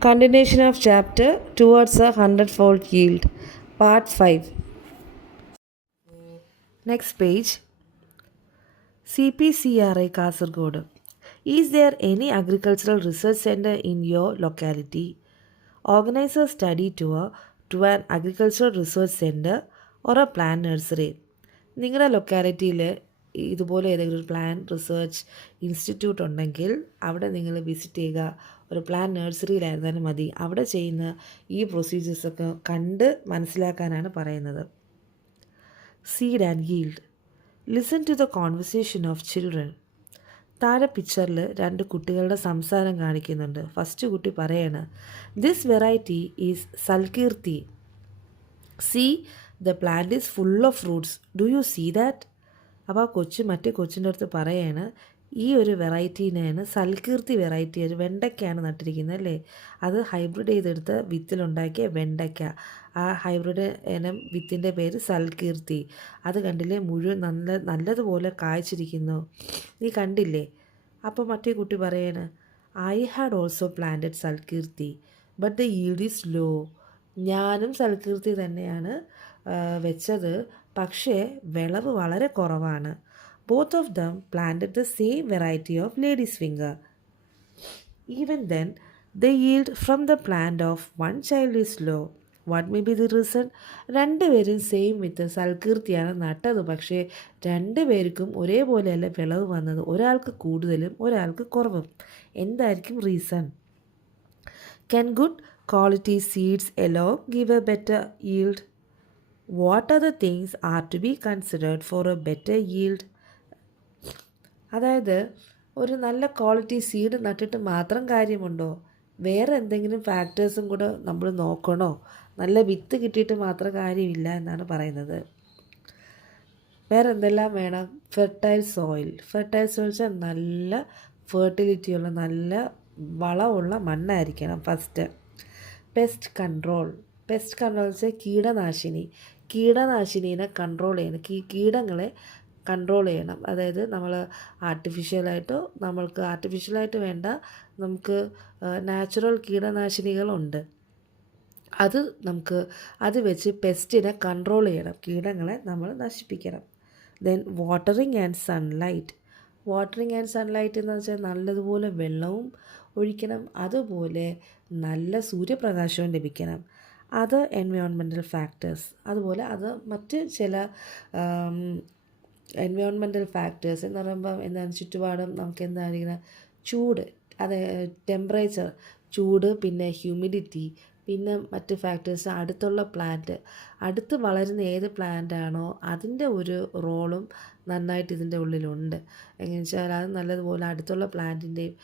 Continuation of chapter Towards a Hundredfold Yield, Part 5. Next page. CPCRA Kasargod. Is there any agricultural research center in your locality? Organize a study tour to an agricultural research center or a plant nursery. നിങ്ങളുടെ ലൊക്കാലിറ്റിയിൽ ഇതുപോലെ ഏതെങ്കിലും ഒരു plan research institute ഉണ്ടെങ്കിൽ അവിടെ നിങ്ങൾ visit ചെയ്യുക. ഒരു plan നഴ്സറിയിലായിരുന്നാലും മതി. അവിടെ ചെയ്യുന്ന ഈ പ്രൊസീജിയേഴ്സൊക്കെ കണ്ട് മനസ്സിലാക്കാനാണ് പറയുന്നത്. Seed and yield. Listen to the conversation of children. താഴെ പിക്ചറിൽ 2 കുട്ടികളുടെ സംസാരം കാണിക്കുന്നുണ്ട്. ഫസ്റ്റ് കുട്ടി പറയാണ്, this variety is Salkeerthi. See the plant is full of fruits. Do you see that? അപ്പോൾ ആ മറ്റേ കൊച്ചിൻ്റെ അടുത്ത് പറയാണ്, ഈ ഒരു വെറൈറ്റീനെയാണ് സൽകീർത്തി വെറൈറ്റി. ഒരു വെണ്ടയ്ക്കയാണ് നട്ടിരിക്കുന്നത് അല്ലേ? അത് ഹൈബ്രിഡ് ചെയ്തെടുത്ത് വിത്തിലുണ്ടാക്കിയ വെണ്ടയ്ക്ക. ആ ഹൈബ്രിഡ് ഇനം വിത്തിൻ്റെ പേര് സൽകീർത്തി. അത് കണ്ടില്ലേ, മുഴുവൻ നല്ലതുപോലെ കായ്ച്ചിരിക്കുന്നു. നീ കണ്ടില്ലേ? അപ്പോൾ മറ്റേ കുട്ടി പറയാണ്, I had also planted Salkeerthi but the yield is low. ഞാനും സൽകീർത്തി തന്നെയാണ് വെച്ചത്, പക്ഷേ വിളവ് വളരെ കുറവാണ്. Both of them planted the same variety of ladies finger. Even then the yield from the plant of one child is low. What may be the reason? 2 പേരും same വിത്ത് സൽകീർത്തിയാണ് നട്ടത്, പക്ഷേ 2 പേർക്കും ഒരേപോലെയല്ല വിളവ് വന്നത്. ഒരാൾക്ക് കൂടുതലും ഒരാൾക്ക് കുറവും. എന്തായിരിക്കും reason? Can good quality seeds alone give a better yield? What are the things are to be considered for a better yield? അതായത് ഒരു നല്ല ക്വാളിറ്റി സീഡ് നട്ടിട്ട് മാത്രം കാര്യമുണ്ടോ? വേറെ എന്തെങ്കിലും ഫാക്ടേഴ്സും കൂടെ നമ്മൾ നോക്കണോ? നല്ല വിത്ത് കിട്ടിയിട്ട് മാത്രം കാര്യമില്ല എന്നാണ് പറയുന്നത്. വേറെ എന്തെല്ലാം വേണം? Fertile soil. ഫെർട്ടൈൽ സോയിൽ വെച്ചാൽ നല്ല ഫെർട്ടിലിറ്റിയുള്ള നല്ല വളമുള്ള മണ്ണായിരിക്കണം first. Pest control. Pest control വെച്ചാൽ കീടനാശിനീനെ കൺട്രോൾ ചെയ്യണം. കീടങ്ങളെ കൺട്രോൾ ചെയ്യണം. അതായത് നമ്മൾ ആർട്ടിഫിഷ്യലായിട്ട് വേണ്ട, നമുക്ക് നാച്ചുറൽ കീടനാശിനികളുണ്ട്. അത് വെച്ച് പെസ്റ്റിനെ കൺട്രോൾ ചെയ്യണം. കീടങ്ങളെ നമ്മൾ നശിപ്പിക്കണം. Then watering and sunlight. Watering and sunlight എന്ന് വെച്ചാൽ നല്ലതുപോലെ വെള്ളവും ഒഴിക്കണം, അതുപോലെ നല്ല സൂര്യപ്രകാശവും ലഭിക്കണം. അത് എൻവയോൺമെൻറ്റൽ ഫാക്ടേഴ്സ്. അതുപോലെ അത് മറ്റ് ചില എൻവയോൺമെൻറ്റൽ ഫാക്ടേഴ്സ് എന്ന് പറയുമ്പം എന്താണ്, ചുറ്റുപാടും നമുക്ക് എന്തായിരിക്കണം, ചൂട്, അത് ടെമ്പറേച്ചർ, ചൂട്, പിന്നെ ഹ്യൂമിഡിറ്റി, പിന്നെ മറ്റ് ഫാക്ടേഴ്സ്, അടുത്തുള്ള പ്ലാന്റ്, അടുത്ത് വളരുന്ന ഏത് പ്ലാന്റാണോ അതിൻ്റെ ഒരു റോളും നന്നായിട്ട് ഇതിൻ്റെ ഉള്ളിലുണ്ട്. എങ്ങനെ വെച്ചാൽ അത് നല്ലതുപോലെ അടുത്തുള്ള പ്ലാന്റിൻ്റെയും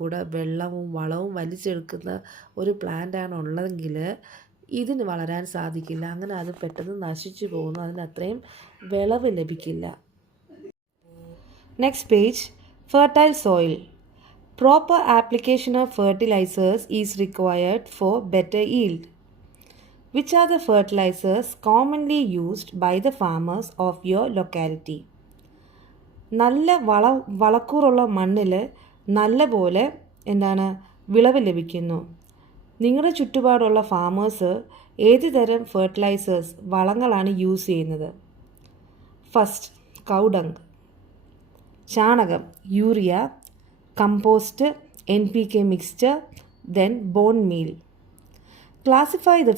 കൂടെ വെള്ളവും വളവും വലിച്ചെടുക്കുന്ന ഒരു പ്ലാന്റാണ് ഉള്ളതെങ്കിൽ ഇതിന് വളരാൻ സാധിക്കില്ല. അങ്ങനെ അത് പെട്ടെന്ന് നശിച്ചു പോകുന്നു, അതിന് അത്രയും വിളവ് ലഭിക്കില്ല. Next page. Fertile soil. Proper application of fertilizers is required for better yield. Which are the fertilizers commonly used by the farmers of your locality? നല്ല വളക്കൂറുള്ള മണ്ണിൽ നല്ല പോലെ വിളവ് ലഭിക്കുന്നു. നിങ്ങളുടെ ചുറ്റുപാടുള്ള ഫാമേഴ്സ് ഏത് തരം ഫെർട്ടിലൈസേഴ്സ്, വളങ്ങളാണ് യൂസ് ചെയ്യുന്നത്? ഫസ്റ്റ്, കൗഡങ്, ചാണകം, urea, compost, NPK mixture, then bone meal. Classify the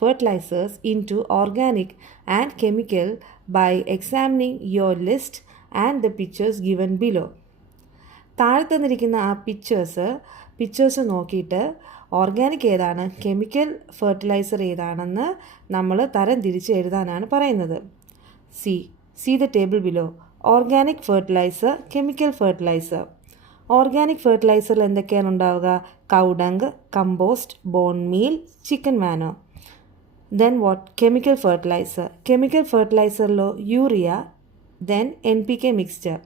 fertilizers into organic and chemical by examining your list and the pictures given below. താഴെ തന്നിരിക്കുന്ന ആ പിക്ചേഴ്സ് നോക്കിയിട്ട് ഓർഗാനിക് ഏതാണ്, കെമിക്കൽ ഫെർട്ടിലൈസർ ഏതാണെന്ന് നമ്മൾ തരം തിരിച്ച് എഴുതാനാണ് പറയുന്നത്. See the table below. Organic fertiliser, chemical fertiliser. Organic ഫെർട്ടിലൈസറിൽ എന്തൊക്കെയാണ് ഉണ്ടാവുക? Cow dung, compost, bone meal, chicken manure. Then chemical fertiliser. Chemical ഫെർട്ടിലൈസറിലോ urea, then NPK mixture.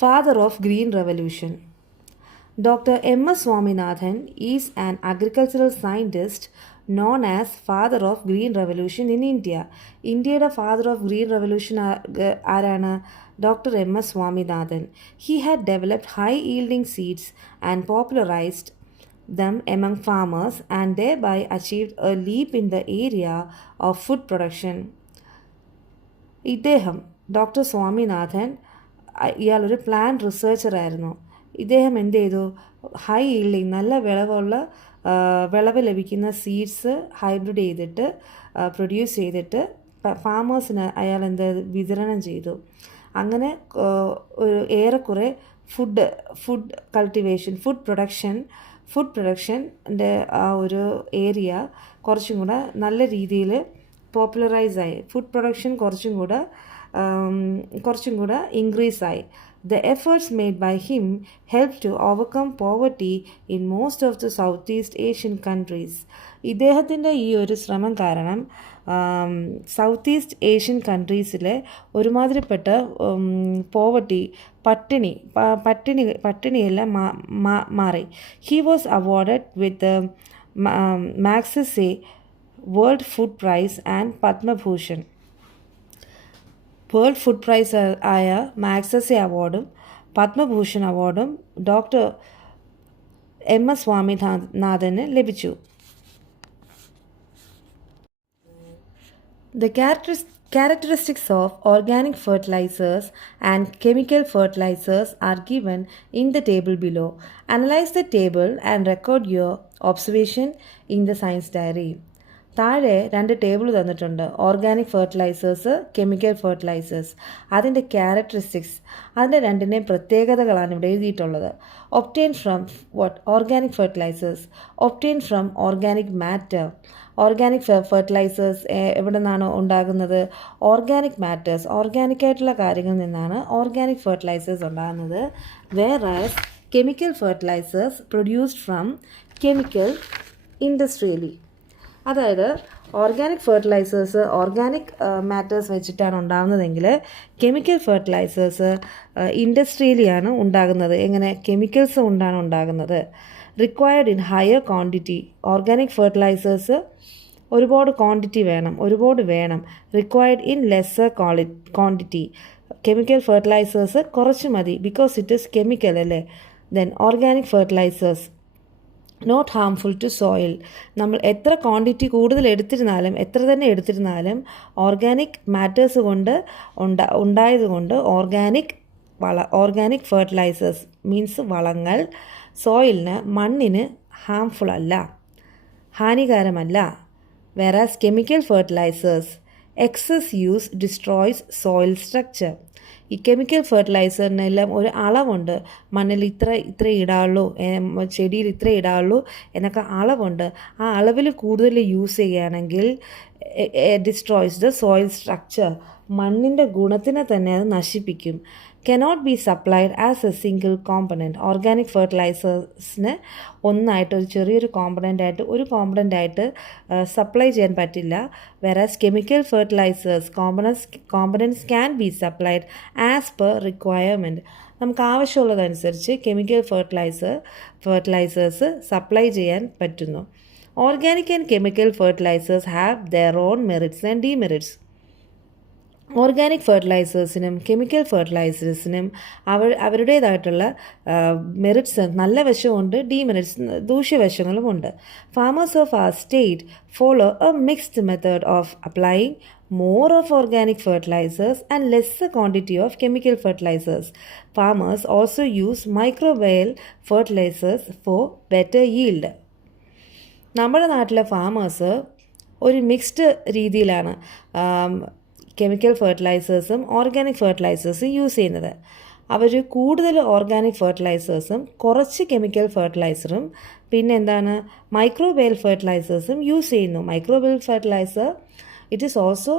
Father of green revolution. Dr. M.S. Swaminathan is an agricultural scientist known as father of green revolution in India. ഇന്ത്യയുടെ father of green revolution ആരാണ്? Dr. M. S. Swaminathan. He had developed high yielding seeds and popularized them among farmers and thereby achieved a leap in the area of food production. ഇദ്ദേഹം doctor Swaminathan ഇയാളൊരു plant റിസർച്ചറായിരുന്നു. ഇദ്ദേഹം എന്ത് ചെയ്തു? High yielding നല്ല വിളവ് ലഭിക്കുന്ന seeds hybrid ചെയ്തിട്ട് produce ചെയ്തിട്ട് ഫാമേഴ്സിന് അയാൾ വിതരണം ചെയ്തു. അങ്ങനെ ഒരു ഏറെക്കുറെ ഫുഡ് കൾട്ടിവേഷൻ ഫുഡ് പ്രൊഡക്ഷൻ്റെ ആ ഒരു ഏരിയ കുറച്ചും കൂടെ നല്ല രീതിയിൽ പോപ്പുലറൈസ് ആയി. ഫുഡ് പ്രൊഡക്ഷൻ കുറച്ചും കൂടെ ഇൻക്രീസ് ആയി. The efforts made by him helped to overcome poverty in most of the Southeast Asian countries. ഇദ്ദേഹത്തിൻ്റെ ഈ ഒരു ശ്രമം കാരണം സൗത്ത് ഈസ്റ്റ് ഏഷ്യൻ കൺട്രീസിലെ ഒരുമാതിരിപ്പെട്ട പട്ടിണിയെല്ലാം മാറി. He was awarded with Magsaysay world food prize and Padma Bhushan. World food prize ആയ Magsaysay അവാർഡും പത്മഭൂഷൺ അവാർഡും ഡോക്ടർ എം എസ് സ്വാമിനാഥന് ലഭിച്ചു. The characteristics of organic fertilizers and chemical fertilizers are given in the table below. Analyze the table and record your observation in the science diary. താഴെ 2 table തന്നിട്ടുണ്ട്. Organic fertilisers, chemical fertilisers. അതിൻ്റെ characteristics, അതിൻ്റെ രണ്ടിൻ്റെയും പ്രത്യേകതകളാണ് ഇവിടെ എഴുതിയിട്ടുള്ളത്. Obtain from organic fertilisers, obtain from organic matter. Organic fertilisers എവിടെ നിന്നാണ് ഉണ്ടാകുന്നത്? ഓർഗാനിക് മാറ്റേഴ്സ്, ഓർഗാനിക്കായിട്ടുള്ള കാര്യങ്ങളിൽ നിന്നാണ് ഓർഗാനിക് ഫെർട്ടിലൈസേഴ്സ് ഉണ്ടാകുന്നത്. Whereas chemical fertilisers produced from chemical industrially. അതായത് ഓർഗാനിക് ഫെർട്ടിലൈസേഴ്സ് ഓർഗാനിക് മാറ്റേഴ്സ് വെച്ചിട്ടാണ് ഉണ്ടാകുന്നതെങ്കിൽ കെമിക്കൽ ഫെർട്ടിലൈസേഴ്സ് ഇൻഡസ്ട്രിയലിയാണ് ഉണ്ടാകുന്നത്. എങ്ങനെ? കെമിക്കൽസ് കൊണ്ടാണ് ഉണ്ടാകുന്നത്. Required in higher quantity. Organic fertilisers ഒരുപാട് വേണം. Required in lesser quantity. Chemical fertilisers കുറച്ച് മതി, ബിക്കോസ് ഇറ്റ് ഈസ് കെമിക്കൽ അല്ലേ. Then organic fertilisers not harmful to soil. നമ്മൾ എത്ര ക്വാണ്ടിറ്റി കൂടുതൽ എത്ര തന്നെ എടുത്തിരുന്നാലും ഓർഗാനിക് മാറ്റേഴ്സ് കൊണ്ട് ഉണ്ടായതുകൊണ്ട് ഓർഗാനിക് ഫെർട്ടിലൈസേഴ്സ് മീൻസ് വളങ്ങൾ മണ്ണിന് ഹാംഫുൾ അല്ല, ഹാനികരമല്ല. Whereas chemical fertilisers excess use destroys soil structure. ഈ കെമിക്കൽ ഫെർട്ടിലൈസറിനെല്ലാം ഒരു അളവുണ്ട്. മണ്ണിൽ ഇത്ര ഇടാവുള്ളൂ, ചെടിയിൽ ഇത്ര ഇടാവുള്ളൂ എന്നൊക്കെ അളവുണ്ട്. ആ അളവിൽ കൂടുതൽ യൂസ് ചെയ്യുകയാണെങ്കിൽ ഡിസ്ട്രോയ്സ് ദ സോയിൽ സ്ട്രക്ചർ. മണ്ണിൻ്റെ ഗുണത്തിനെ തന്നെ അത് നശിപ്പിക്കും. Cannot be supplied as a single component. Organic ഫെർട്ടിലൈസേഴ്സിന് ഒന്നായിട്ട് ഒരു ചെറിയൊരു കോമ്പണൻ്റായിട്ട് സപ്ലൈ ചെയ്യാൻ പറ്റില്ല. Whereas chemical fertilisers components can be supplied as per requirement. നമുക്ക് ആവശ്യമുള്ളതനുസരിച്ച് കെമിക്കൽ ഫെർട്ടിലൈസേഴ്സ് സപ്ലൈ ചെയ്യാൻ പറ്റുന്നു. Organic and chemical fertilisers have their own merits and demerits. Organic ഫെർട്ടിലൈസേഴ്സിനും കെമിക്കൽ ഫെർട്ടിലൈസേഴ്സിനും അവരുടേതായിട്ടുള്ള മെറിറ്റ്സ്, നല്ല വശമുണ്ട്, ഡീമെറിറ്റ്സ്, ദൂഷ്യവശങ്ങളുമുണ്ട്. Farmers of our state follow a mixed method of applying more of organic fertilizers and lesser quantity of chemical fertilizers. Farmers also use microbial fertilizers for better yield. നമ്മുടെ നാട്ടിലെ farmers ഒരു mixed രീതിയിലാണ് chemical ഫെർട്ടിലൈസേഴ്സും organic ഫെർട്ടിലൈസേഴ്സും use ചെയ്യുന്നത്. അവർ കൂടുതൽ organic ഫെർട്ടിലൈസേഴ്സും കുറച്ച് chemical ഫെർട്ടിലൈസറും microbial ഫെർട്ടിലൈസേഴ്സും use ചെയ്യുന്നു. Microbial fertiliser it is also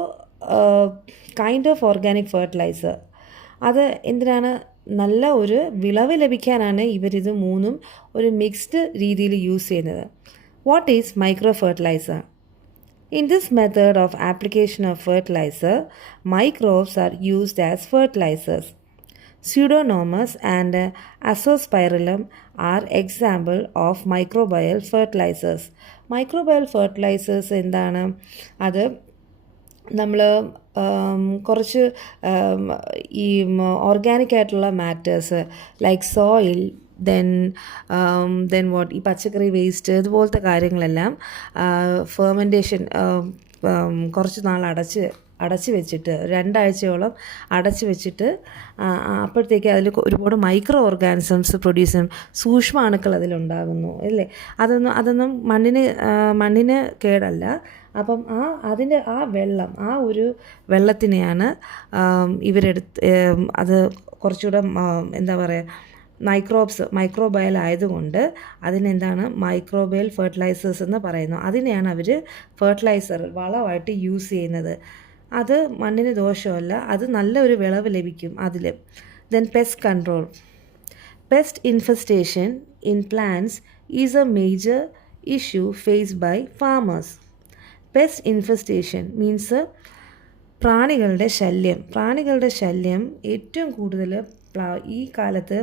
kind of organic fertiliser. അത് എന്തിനാണ്? നല്ല ഒരു വിളവ് ലഭിക്കാനാണ് ഇവരിത് മൂന്നും ഒരു മിക്സ്ഡ് രീതിയിൽ യൂസ് ചെയ്യുന്നത്. What is micro fertiliser? In this method of application of fertilizer, microbes are used as fertilizers. Pseudomonas and Azospirillum are example of microbial fertilizers. Microbial fertilizers എന്താണ്? അത് നമ്മൾ കുറച്ച് um, ഈ ഓർഗാനിക് ആയിട്ടുള്ള matters like soil then what ഈ പച്ചക്കറി waste ഇതുപോലത്തെ കാര്യങ്ങളെല്ലാം ഫെർമെൻറ്റേഷൻ കുറച്ച് നാൾ അടച്ച് വെച്ചിട്ട് 2 ആഴ്ചയോളം അടച്ച് വെച്ചിട്ട് അപ്പോഴത്തേക്ക് അതിൽ ഒരുപാട് മൈക്രോ ഓർഗാനിസംസ് പ്രൊഡ്യൂസ് ചെയ്യും, സൂക്ഷ്മാണുക്കൾ അതിലുണ്ടാകുന്നു അല്ലേ. അതൊന്നും മണ്ണിന് കേടല്ല. അപ്പം അതിൻ്റെ ആ ഒരു വെള്ളത്തിനെയാണ് അത് കുറച്ചുകൂടെ എന്താ പറയുക മൈക്രോബയൽ ആയതുകൊണ്ട് അതിനെന്താണ് മൈക്രോബയൽ ഫെർട്ടിലൈസേഴ്സ് എന്ന് പറയുന്നു. അതിനെയാണ് അവർ ഫെർട്ടിലൈസർ വളമായിട്ട് യൂസ് ചെയ്യുന്നത്. അത് മണ്ണിന് ദോഷമല്ല, അത് നല്ലൊരു വിളവ് ലഭിക്കും അതിൽ. Then pest control. Pest infestation in plants is a major issue faced by farmers. Pest infestation means പ്രാണികളുടെ ശല്യം ഏറ്റവും കൂടുതൽ ഈ കാലത്ത്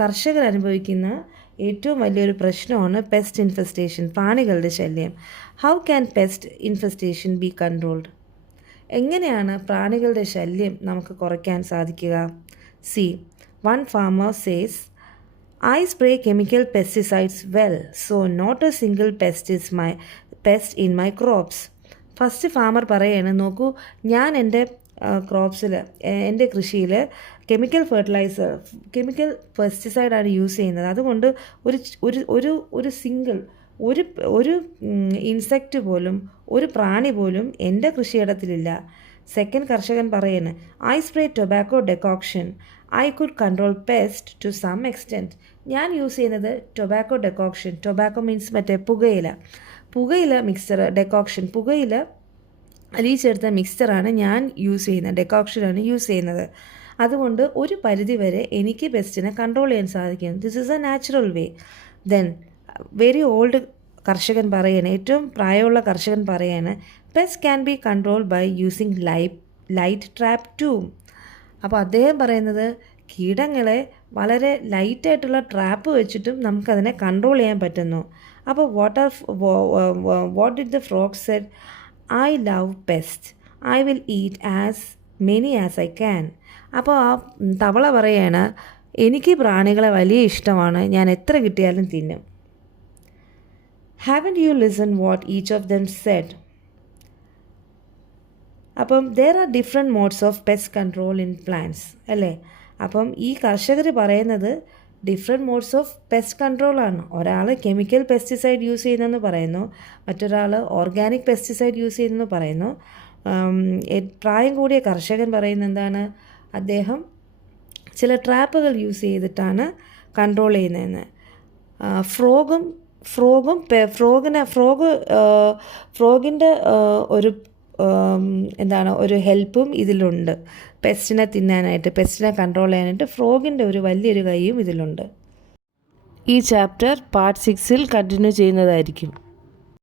കർഷകർ അനുഭവിക്കുന്ന ഏറ്റവും വലിയൊരു പ്രശ്നമാണ് പെസ്റ്റ് ഇൻഫെസ്റ്റേഷൻ, പ്രാണികളുടെ ശല്യം. How can pest infestation B controlled? എങ്ങനെയാണ് പ്രാണികളുടെ ശല്യം നമുക്ക് കുറയ്ക്കാൻ സാധിക്കുക? One farmer says, I spray chemical pesticides well, so not a single pest in my crops. First farmer പറയാണ്, നോക്കൂ, ഞാൻ എൻ്റെ എൻ്റെ കൃഷിയിൽ കെമിക്കൽ പെസ്റ്റിസൈഡാണ് യൂസ് ചെയ്യുന്നത്. അതുകൊണ്ട് ഒരു സിംഗിൾ ഒരു ഇൻസെക്റ്റ് പോലും, ഒരു പ്രാണി പോലും എൻ്റെ കൃഷിയിടത്തിലില്ല. സെക്കൻഡ് കർഷകൻ പറയുന്നു, I spray tobacco decoction, I could control pest to some extent. ഞാൻ യൂസ് ചെയ്യുന്നത് ടൊബാക്കോ ഡെക്കോക്ഷൻ, ടൊബാക്കോ മീൻസ് മറ്റേ പുകയില മിക്സ്ചർ, ഡെക്കോക്ഷൻ പുകയില ചേർത്ത മിക്സ്ചറാണ് ഞാൻ യൂസ് ചെയ്യുന്നത്, ഡെക്കോക്ഷനാണ് യൂസ് ചെയ്യുന്നത്. അതുകൊണ്ട് ഒരു പരിധിവരെ എനിക്ക് പെസ്റ്റിനെ കൺട്രോൾ ചെയ്യാൻ സാധിക്കും. This is a natural way. Then very old കർഷകൻ പറയാണ്, ഏറ്റവും പ്രായമുള്ള കർഷകൻ പറയാണ്, pest can be control by using light trap too. അപ്പോൾ അദ്ദേഹം പറയുന്നത് കീടങ്ങളെ വളരെ ലൈറ്റായിട്ടുള്ള ട്രാപ്പ് വെച്ചിട്ടും നമുക്കതിനെ കൺട്രോൾ ചെയ്യാൻ പറ്റുന്നു. അപ്പോൾ what did the frog said? I love pest, I will eat as many as I can. അപ്പോൾ ആ തവള പറയാണ്, എനിക്ക് പ്രാണികളെ വലിയ ഇഷ്ടമാണ്, ഞാൻ എത്ര കിട്ടിയാലും തിന്നും. Haven't you listened what each of them said? അപ്പം there are different modes of pest control in plants അല്ലേ. അപ്പം ഈ കർഷകർ പറയുന്നത് ഡിഫറെൻറ്റ് മോഡ്സ് ഓഫ് പെസ്റ്റ് കൺട്രോളാണ്. ഒരാൾ കെമിക്കൽ പെസ്റ്റിസൈഡ് യൂസ് ചെയ്യുന്നെന്ന് പറയുന്നു, മറ്റൊരാൾ ഓർഗാനിക് പെസ്റ്റിസൈഡ് യൂസ് ചെയ്യുന്നെന്ന് പറയുന്നു. പ്രായം കൂടിയ കർഷകൻ പറയുന്നത് എന്താണ്? അദ്ദേഹം ചില ട്രാപ്പുകൾ യൂസ് ചെയ്തിട്ടാണ് കൺട്രോൾ ചെയ്യുന്നതെന്ന്. ഫ്രോഗിൻ്റെ ഒരു ഒരു ഹെൽപ്പും ഇതിലുണ്ട്. പെസ്റ്റിനെ തിന്നാനായിട്ട്, പെസ്റ്റിനെ കൺട്രോൾ ചെയ്യാനായിട്ട് ഫ്രോഗിൻ്റെ ഒരു വലിയൊരു കൈയും ഇതിലുണ്ട്. ഈ ചാപ്റ്റർ പാർട്ട് 6 കണ്ടിന്യൂ ചെയ്യുന്നതായിരിക്കും.